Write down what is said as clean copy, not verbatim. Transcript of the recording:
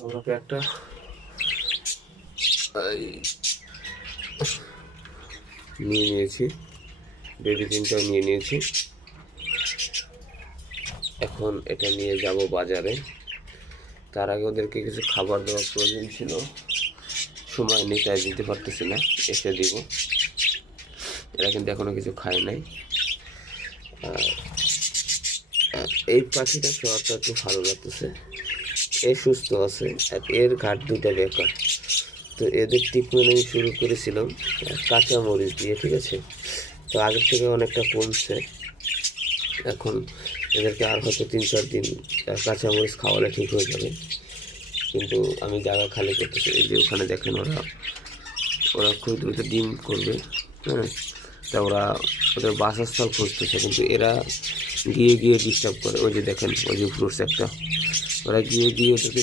আমাকে একটা নিয়ে নিয়েছি, বেবি পিনটাও নিয়ে নিয়েছি। এখন এটা নিয়ে যাব বাজারে। তার আগে ওদেরকে কিছু খাবার দেওয়ার প্রয়োজন ছিল, সময় নেই তাই দিতে পারতেছি না, এসে দিব। এরা কিন্তু এখনো কিছু খায় নাই। এই পাখিটা খাওয়াটা একটু ভালো লাগতেছে, এ সুস্থ আছে আর এর ঘাট দুটো বেকার। তো এদের ট্রিটমেন্ট আমি শুরু করেছিলাম কাঁচা মরিচ দিয়ে, ঠিক আছে। তো আগের থেকে অনেকটা কমছে। এখন এদেরকে আর হয়তো 3-4 দিন কাঁচা মরিচ খাওয়ালে ঠিক হয়ে যাবে। কিন্তু আমি জায়গা খালি করতেছি, এই যে ওখানে দেখেন ওরা খুব দ্রুত ডিম করবে, হ্যাঁ। তা ওরা ওদের বাসস্থল খুঁজতেছে, কিন্তু এরা গিয়ে গিয়ে ডিস্টার্ব করে। ওই যে দেখেন, ওই যে ফ্রুটস একটা, ওরা গিয়ে গিয়ে ওদেরকে